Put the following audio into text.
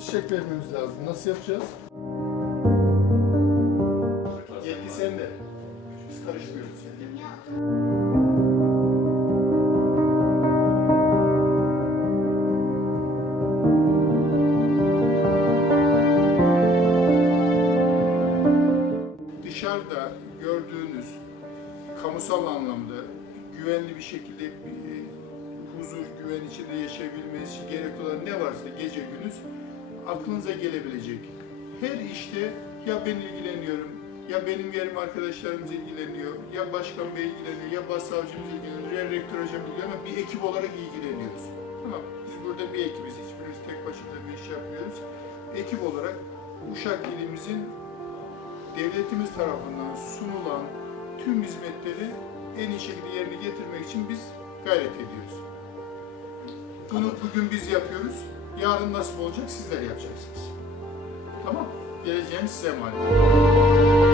çiçek vermemiz lazım. Nasıl yapacağız? Yetki sende. Biz karışmıyoruz. Dışarıda gördüğünüz kamusal anlamda güvenli bir şekilde ne varsa gece gündüz aklınıza gelebilecek. Her işte ya ben ilgileniyorum, ya benim yerim arkadaşlarımız ilgileniyor, ya başkan bey ilgileniyor, ya başsavcımız ilgileniyor, ya rektör hocam ilgileniyor bir ekip olarak ilgileniyoruz. Tamam, biz burada bir ekibiz, hiçbirimiz tek başımıza bir iş yapmıyoruz. Ekip olarak Uşak ilimizin devletimiz tarafından sunulan tüm hizmetleri en iyi şekilde yerine getirmek için biz gayret ediyoruz. Bunu bugün biz yapıyoruz. Yarın nasip olacak sizler yapacaksınız. Tamam? Geleceğimiz size emanet.